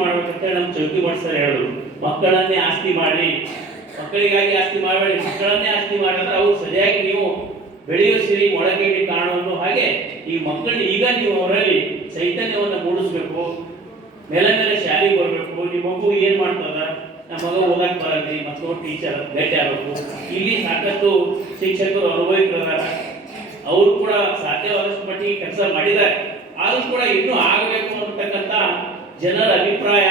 ಮಾಡ್ಬೇಕಂತ ನಮ್ಮ ಚೌಕಿ ಸರ್ ಹೇಳಿದ್ರು ಮಕ್ಕಳನ್ನೇ ಆಸ್ತಿ ಮಾಡಿ. ಮಕ್ಕಳಿಗಾಗಿ ಆಸ್ತಿ ಮಾಡಬೇಡಿ. ಮಕ್ಕಳನ್ನೇ ಆಸ್ತಿ ಮಾಡಿದ್ರೆ ಅವ್ರು ಸರಿಯಾಗಿ ನೀವು ಬೆಳೆಯೋ ಸಿರಿ ಒಳಗೇಡಿ ಕಾಣುವುದು ಹಾಗೆ ಈ ಮಕ್ಕಳು ಈಗ ನೀವು ಅವರಲ್ಲಿ ಚೈತನ್ಯವನ್ನು ಮೂಡಿಸ್ಬೇಕು. ಮೇಲೆ ಮೇಲೆ ಶಾಲೆಗೆ ಬರಬೇಕು. ನಿಮ್ಮ ಮಗು ಏನ್ ಮಾಡ್ತದ? ನಮ್ಮ ಮಗ ಓದಕ್ ಬರಲಿ. ಮತ್ತೊಂದು ಟೀಚರ್ ಭೇಟಿ ಆಗಬೇಕು. ಇಲ್ಲಿ ಸಾಕಷ್ಟು ಶಿಕ್ಷಕರು ಅನುಭವಿಸಿದಾರ ಅವರು ಕೂಡ ಸಾಧ್ಯವಾದಷ್ಟು ಮಟ್ಟಿಗೆ ಕೆಲಸ ಮಾಡಿದ್ದಾರೆ. ಆದರೂ ಕೂಡ ಇನ್ನೂ ಆಗಬೇಕು ಅಂತಕ್ಕಂಥ ಜನರ ಅಭಿಪ್ರಾಯ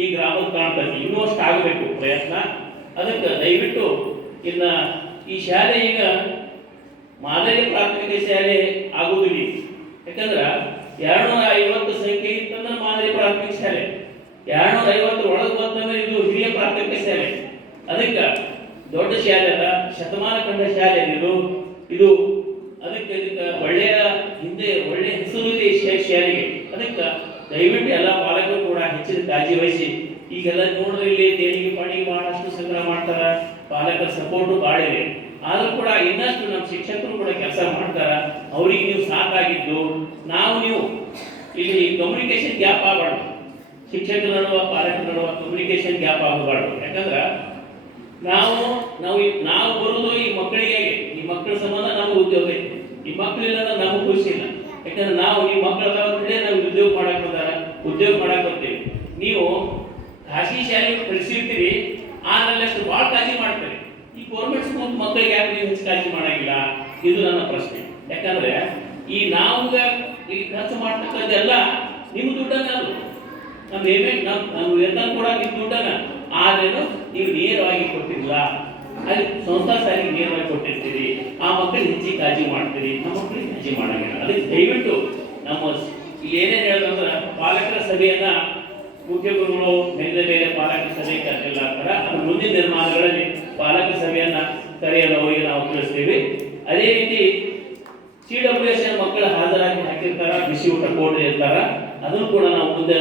ಈ ಗ್ರಾಮದ ಕಾಣ್ತದೆ ಇನ್ನೂ ಅಷ್ಟು ಆಗಬೇಕು ಪ್ರಯತ್ನ. ಅದಕ್ಕೆ ದಯವಿಟ್ಟು ಇನ್ನ ಈ ಶಾಲೆ ಈಗ ಮಾದರಿ ಪ್ರಾಥಮಿಕ ಶಾಲೆ ಆಗುವುದಿಲ್ಲ. ಯಾಕಂದ್ರೆ ಎರಡ್ನೂರ ಐವತ್ತು ಸಂಖ್ಯೆ ಇತ್ತಂದ್ರೆ ಮಾದರಿ ಪ್ರಾಥಮಿಕ ಶಾಲೆ. ಎರಡ್ನೂರ ಐವತ್ತು ಒಳಗೆ ಬಂತಂದ್ರೆ ಇದು ಹಿರಿಯ ಪ್ರಾಥಮಿಕ ಶಾಲೆ. ಅದಕ್ಕೆ ದೊಡ್ಡ ಶಾಲೆ ಅಲ್ಲ ಶತಮಾನ ಕಂಡ ಶಾಲೆ ಇದು. ಇದು ಅದಕ್ಕೆ ಇದಕ್ಕೆ ಒಳ್ಳೆಯ ಹಿಂದೆ ಒಳ್ಳೆಯ ಹೆಸರು ಇದೆ ಶಾಲೆಗೆ. ಅದಕ್ಕೆ ದಯವಿಟ್ಟು ಎಲ್ಲ ಪಾಲಕರು ಕೂಡ ಹೆಚ್ಚಿನ ಕಾಳಜಿ ವಹಿಸಿ. ಈಗೆಲ್ಲ ನೋಡಿದ್ರೆ ಇಲ್ಲಿ ದೇಣಿಗೆ ಪಾಣಿಗೆ ಬಹಳಷ್ಟು ಸಂಗ್ರಹ ಮಾಡ್ತಾರ, ಪಾಲಕರ ಸಪೋರ್ಟು ಭಾಳ ಇದೆ ಆದರೂ ಕೂಡ ಇನ್ನಷ್ಟು ನಮ್ಮ ಶಿಕ್ಷಕರು ಕೂಡ ಕೆಲಸ ಮಾಡ್ತಾರ. ಅವ್ರಿಗೆ ನೀವು ಸಾಕಾಗಿದ್ದು, ನಾವು ನೀವು ಇಲ್ಲಿ ಕಮ್ಯುನಿಕೇಶನ್ ಗ್ಯಾಪ್ ಆಗಬಾರ್ದು. ಶಿಕ್ಷಕರ ನಡುವ, ಪಾಲಕರ ನಡುವ ಕಮ್ಯುನಿಕೇಶನ್ ಗ್ಯಾಪ್ ಆಗಬಾರ್ದು. ಯಾಕಂದ್ರೆ ನಾವು ನಾವು ನಾವು ಬರೋದು ಈ ಮಕ್ಕಳಿಗೆ ಈ ಮಕ್ಕಳ ಸಂಬಂಧ ನಮ್ಗೆ ಉದ್ಯೋಗ ಈ ಮಕ್ಕಳಿಲ್ಲ ನಾವು ನಮಗೆ ಖುಷಿ ಇಲ್ಲ. ಯಾಕಂದ್ರೆ ನಾವು ಈ ಮಕ್ಕಳ ನಮ್ಗೆ ಉದ್ಯೋಗ ಮಾಡಕ್ ಬಂದಾರ ಉದ್ಯೋಗ ಮಾಡಕ್ ಬರ್ತೀವಿ. ನೀವು ಖಾಸಗಿ ಶಾಲೆಗೆ ಕಳಿಸಿರ್ತೀರಿ ಆದ್ರಲ್ಲಿ ಅಷ್ಟು ಭಾಳ ಕಾಳಜಿ ಮಾಡ್ತಾರೆ. ಈ ಗೌರ್ಮೆಂಟ್ ಸ್ಕೂಲ್ ಮಕ್ಕಳಿಗೆ ಯಾಕೆ ನೀವು ಹೆಚ್ಚು ಕಾಳಜಿ ಮಾಡಂಗಿಲ್ಲ? ಇದು ನನ್ನ ಪ್ರಶ್ನೆ. ಯಾಕಂದ್ರೆ ಈ ನಾವು ಈಗ ಖರ್ಚು ಮಾಡ್ತಕ್ಕಂಥದ್ದೆಲ್ಲ ನಿಮ್ಮ ದುಡ್ಡನ್ನ ಅದು. ನಮ್ಮ ಪೇಮೆಂಟ್ ನಮ್ಮ ನಮ್ಮ ವೇತನ ಕೂಡ ನಿಮ್ಮ ದುಡ್ಡನ್ನ. ಆದ್ರೇನು ನೀವು ನೇರವಾಗಿ ಕೊಟ್ಟಿಲ್ಲ ಅಲ್ಲಿ ಸಂಸ್ಥಾ ಸಾರಿಗೆ ನೇರವಾಗಿ ಕೊಟ್ಟಿರ್ತೀರಿ. ಆ ಮಕ್ಕಳಿಗೆ ಹೆಚ್ಚಿಗೆ ಕಾಳಜಿ ಮಾಡ್ತೀರಿ. ನಮ್ಮ ಮಕ್ಕಳಿಗೆ ಕಾಳಜಿ ಮಾಡಂಗಿಲ್ಲ. ಅದಕ್ಕೆ ದಯವಿಟ್ಟು ನಮ್ಮ ಇಲ್ಲಿ ಏನೇನು ಹೇಳೋದಂದ್ರೆ, ಪಾಲಕರ ಸಭೆಯನ್ನ ಮುಖ್ಯ ಬೇರೆ ಮೇಲೆ ಪಾಲಕರ ಸಭೆ ಕರೆದಿಲ್ಲ ಅದು ಮುಂದಿನ ನಿರ್ಮಾಣಗಳಲ್ಲಿ ಪಾಲಕ ಸಭೆಯನ್ನ ಕರೆಯಲು ಅವರಿಗೆ ನಾವು ತಿಳಿಸ್ತೀವಿ. ಅದೇ ರೀತಿ ಸಿ ಡಬ್ಲ್ಯೂ ಎಸ್ ಮಕ್ಕಳು ಹಾಜರಾಗಿ ಹಾಕಿರ್ತಾರ, ಬಿಸಿ ಊಟ ಕೊಡ್ರಿ ಇರ್ತಾರ ಅದನ್ನು ಕೂಡ ನಾವು ಮುಂದೆ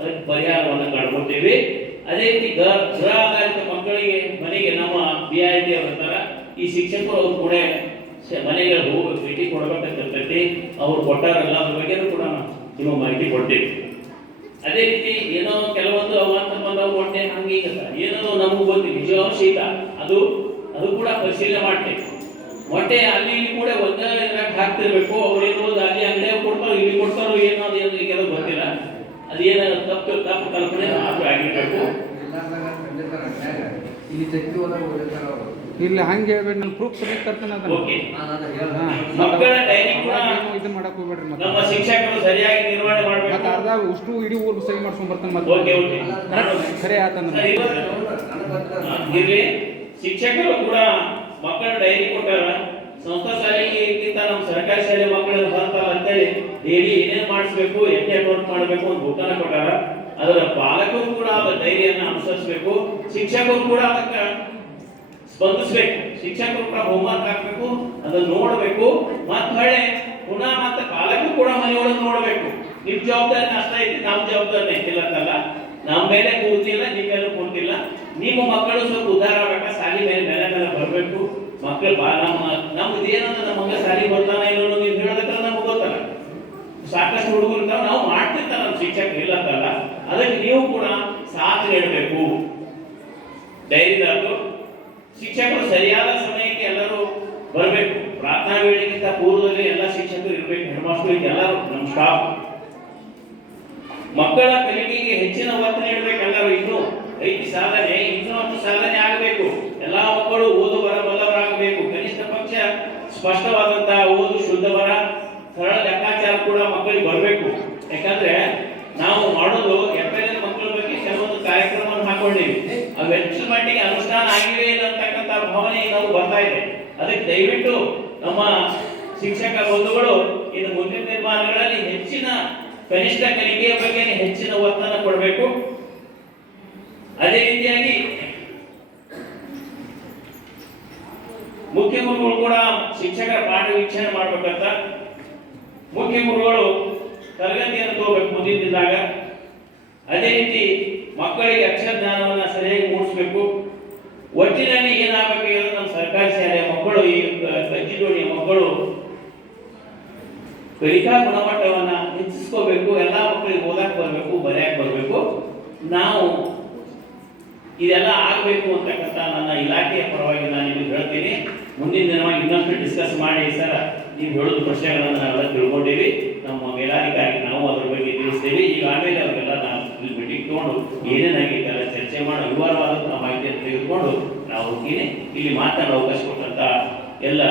ಅದಕ್ಕೆ ಪರಿಹಾರವನ್ನು ಕಂಡುಕೊಡ್ತೀವಿ. ಅದೇ ರೀತಿ ಗೃಹ ಆಧಾರಿತ ಮಕ್ಕಳಿಗೆ ಮನೆಗೆ ನಮ್ಮ ಬಿ ಐ ಟಿ ಅವರ ಈ ಶಿಕ್ಷಕರು ಅವ್ರು ಕೂಡ ಮನೆಗೆ ಹೋಗಿ ಭೇಟಿ ಕೊಡ್ಬೇಕಾಗ್ತೈತಿ ಅವ್ರು ಕೊಟ್ಟಾರಲ್ಲ, ಅದ್ರ ಬಗ್ಗೆನೂ ಕೂಡ ನಿಮ್ಮ ಮಾಹಿತಿ ಕೊಡ್ತೀವಿ. ಅದೇ ರೀತಿ ಏನೋ ಕೆಲವೊಂದು ಅವಾಂತರ ಬಂದವು ಹೊಟ್ಟೆ ಹಂಗೆ. ಏನೋ ನಮಗೂ ಗೊತ್ತಿಲ್ಲ ನಿಜವಾದ ಶೀತ. ಅದು ಅದು ಕೂಡ ಪರಿಶೀಲನೆ ಮಾಡ್ತೇವೆ. ಹೊಟ್ಟೆ ಅಲ್ಲಿ ಇಲ್ಲಿ ಕೂಡ ಒಂದೇ ಇದ್ರಾಗ ಹಾಕ್ತಿರ್ಬೇಕು. ಅವ್ರು ಏನೋ ಅಲ್ಲಿ ಅಂಗಡಿಯಾಗ ಕೊಡ್ತಾರೋ, ಇಲ್ಲಿ ಕೊಡ್ತಾರೋ, ಏನೋ ಅದು ಕೆಲವು ಗೊತ್ತಿಲ್ಲ. ಅದೇನ ತಪ್ಪು ತಪ್ಪು ಕಲ್ಪನೆ ಮಾತ್ರ ಆಗಿರ್ಬೇಕು. ಇಲ್ಲಿ ಹಂಗೆ ಹೇಳ್ಬೇಡಿ ನಾನು ಪ್ರೂಫ್ ಸಬ್ಮಿಟ್ ತರ್ತಾನೆ. ಮಕ್ಕಳ ಡೈರಿ ಕೂಡ ಇದು ಇದನ್ನ ಮಾಡಕ್ ಹೋಗ್ಬೇಡ್ರಿ ಮತ್ತೆ. ನಮ್ಮ ಶಿಕ್ಷಕರು ಸರಿಯಾಗಿ ನಿರ್ವಹಣೆ ಮತ್ತೆ ಮಾಡಬೇಕು ಅರ್ಧ ಉಷ್ಟು ಇಡೀ ಊರು ಸಹಿ ಮಾಡ್ಸ್ಕೊಂಡ್ ಬರ್ತಾನೆ ಮತ್ತೆ. Okay okay. ಸರಿ, ನನಗ್ ಇರ್ಲಿ. ಶಿಕ್ಷಕರು ಕೂಡ ಮಕ್ಕಳ ಡೈರಿ ಕೊಟ್ಟಾರ? ಸಂಸ್ಥಾ ಶಾಲೆಗಿಂತ ನಮ್ಮ ಸರ್ಕಾರಿ ಶಾಲೆ ಮಕ್ಕಳು ಬರ್ತಾರ ಅಂತೇಳಿ ಡೈಲಿ ಏನೇನ್ ಮಾಡಿಸ್ಬೇಕು, ಎಷ್ಟೇ ಅಕೌಂಟ್ ಮಾಡಬೇಕು ಒಂದು ಗೊತ್ತನ ಕೊಟ್ಟಾರ. ಅದರ ಪಾಲಕರು ಕೂಡ ಅದರ ಧೈರ್ಯನ ಅನುಸರಿಸಬೇಕು, ಶಿಕ್ಷಕರು ಕೂಡ ಅದಕ್ಕೆ ಸ್ಪಂದಿಸ್ಬೇಕು. ಶಿಕ್ಷಕರು ಕೂಡ ಹೋಮ್ವರ್ಕ್ ಹಾಕ್ಬೇಕು, ಅದನ್ನ ನೋಡಬೇಕು. ಮತ್ತೆ ಹೊಳ್ಳೆ ಪುನಃ ಮತ್ತೆ ಪಾಲಕರು ಕೂಡ ಮನೆಯೊಳಗೆ ನೋಡಬೇಕು. ನಿಮ್ ಜವಾಬ್ದಾರಿ ಅಷ್ಟ ಐತಿ, ನಮ್ ಜವಾಬ್ದಾರಿ ಐತಿಲ್ಲ ಅಂತಲ್ಲ ನಮ್ಮ ಮೇಲೆ ಕೂತಿಲ್ಲ ನಿಮ್ಮ ಮೇಲೆ ಕೂರ್ತಿಲ್ಲ ನಿಮ್ಮ ಮಕ್ಕಳು ಸ್ವಲ್ಪ ಉದ್ಧಾರ ಆಗ್ಬೇಕಾ ಸಾಲಿ ಮೇಲೆ ಮೇಲೆ ಮೇಲೆ ಬರಬೇಕು ಮಕ್ಕಳು ಬಾ, ನಮ್ಮ ನಮ್ಗೆ ಏನಂತ ನಮ್ಮ ಮಗ ಸಾಲಿ ಬರ್ತಾನ ಇಲ್ಲ ಅನ್ನೋದು ನೀವು ಹೇಳೋದಕ್ಕೆ ನಮ್ಗೆ ಗೊತ್ತಲ್ಲ. ಸಾಕಷ್ಟು ಹುಡುಗರು ನಾವು ಮಾಡ್ತಿರ್ತಾರ ನಮ್ಮ ಶಿಕ್ಷಕರು, ಇಲ್ಲ ಅಂತಲ್ಲ ಅದಕ್ಕೆ ನೀವು ಕೂಡ ಸಾಥ್ ನೀಡಬೇಕು ಧೈರ್ಯದಾರರು ಶಿಕ್ಷಕರು ಸರಿಯಾದ ಸಮಯಕ್ಕೆ ಎಲ್ಲರೂ ಬರಬೇಕು. ಪ್ರಾರ್ಥನಾ ವೇಳೆಗಿಂತ ಪೂರ್ವದಲ್ಲಿ ಎಲ್ಲ ಶಿಕ್ಷಕರು ಇರಬೇಕು. ಹೆಣ್ಣು ಮಾಸ್ಟರ್ ಎಲ್ಲರೂ, ನಮ್ಮ ಸ್ಟಾಫ್ ಮಕ್ಕಳ ಕಲಿಕೆಗೆ ಹೆಚ್ಚಿನ ಒತ್ತು ನೀಡಬೇಕು ಎಲ್ಲರೂ ಇನ್ನೂ ಐತಿ ಸಾಧನೆ ಇನ್ನೂ ಹೆಚ್ಚು ಸಾಧನೆ ಆಗಬೇಕು ಎಲ್ಲಾ ಮಕ್ಕಳು ಓದು ಬರ ಬಲ್ಲವರಾಗಬೇಕು ಕನಿಷ್ಠ ಪಕ್ಷ ಸ್ಪಷ್ಟವಾದಂತಹ ಓದು ಶುದ್ಧ ಬರ ಸರಳ ಲೆಕ್ಕಾಚಾರ ಕೂಡ ಮಕ್ಕಳಿಗೆ ಬರಬೇಕು. ಯಾಕಂದ್ರೆ ನಾವು ಮಾಡೋದು ಎಫ್ಎಲ್ ಮಕ್ಕಳ ಬಗ್ಗೆ ಕೆಲವೊಂದು ಕಾರ್ಯಕ್ರಮವನ್ನು ಹಾಕೊಂಡಿವಿ ಅವು ಹೆಚ್ಚು ಮಟ್ಟಿಗೆ ಅನುಷ್ಠಾನ ಆಗಿವೆ ಅಂತಕ್ಕಂಥ ಭಾವನೆ ನಾವು ಬರ್ತಾ ಇದೆ. ಅದಕ್ಕೆ ದಯವಿಟ್ಟು ನಮ್ಮ ಶಿಕ್ಷಕ ಬಂಧುಗಳು ಇನ್ನು ಮುಂದಿನ ನಿರ್ಮಾಣಗಳಲ್ಲಿ ಹೆಚ್ಚಿನ ಕನಿಷ್ಠ ಕಲಿಕೆಯ ಬಗ್ಗೆ ಹೆಚ್ಚಿನ ಒತ್ತನ್ನು ಕೊಡಬೇಕು. ಅದೇ ರೀತಿಯಾಗಿ ಮುಖ್ಯ ಗುರುಗಳು ಕೂಡ ಶಿಕ್ಷಕರ ಪಾಠ ವೀಕ್ಷಣೆ ಮಾಡಬೇಕಂತ. ಮುಖ್ಯ ಗುರುಗಳು ತರಗತಿಯನ್ನು ತಗೋಬೇಕು ಮುಂದಿನ ದಿನದಾಗ ಅದೇ ರೀತಿ ಮಕ್ಕಳಿಗೆ ಅಕ್ಷರ ಜ್ಞಾನವನ್ನು ಸರಿಯಾಗಿ ಮೂಡಿಸ್ಬೇಕು. ಒಟ್ಟಿನಲ್ಲಿ ಏನಾಗಬೇಕು ನಮ್ಮ ಸರ್ಕಾರಿ ಶಾಲೆಯ ಮಕ್ಕಳು, ಈ ಕಜ್ಜಿದೋಣಿಯ ಮಕ್ಕಳು. ಕಲಿಕಾ ಗುಣಮಟ್ಟವನ್ನು ಹೆಚ್ಚಿಸ್ಕೋಬೇಕು, ಎಲ್ಲ ಮಕ್ಕಳಿಗೆ ಓದಕ್ಕೆ ಬರಬೇಕು ಬರೆಯಕ್ಕೆ ಬರಬೇಕು. ನಾವು ಇದೆಲ್ಲ ಆಗಬೇಕು ಅಂತಕ್ಕಂಥ ನನ್ನ ಇಲಾಖೆಯ ಪರವಾಗಿ ನಾನು ನಿಮಗೆ ಹೇಳ್ತೀನಿ. ಮುಂದಿನ ದಿನವಾಗಿ ಇನ್ನಷ್ಟು ಡಿಸ್ಕಸ್ ಮಾಡಿ ಸರ್, ನೀವು ಹೇಳಿದ ಪ್ರಶ್ನೆಗಳನ್ನು ನಾವೆಲ್ಲ ತಿಳ್ಕೊಂಡಿವಿ. ನಮ್ಮ ಮೇಲಾಧಿಕಾರಿ ನಾವು ಅದ್ರ ಬಗ್ಗೆ ತಿಳಿಸ್ತೇವೆ. ಈಗ ಆಮೇಲೆ ಅವರೆಲ್ಲ ನಾವು ಮೀಟಿಂಗ್ ತಗೊಂಡು ಏನೇನಾಗಿದ್ದೆಲ್ಲ ಚರ್ಚೆ ಮಾಡಿ ವಿವರವಾದಂಥ ಮಾಹಿತಿಯನ್ನು ತೆಗೆದುಕೊಂಡು ನಾವು ಹೋಗ್ತೀನಿ. ಇಲ್ಲಿ ಮಾತಾಡೋ ಅವಕಾಶ ಕೊಟ್ಟಂತ ಎಲ್ಲ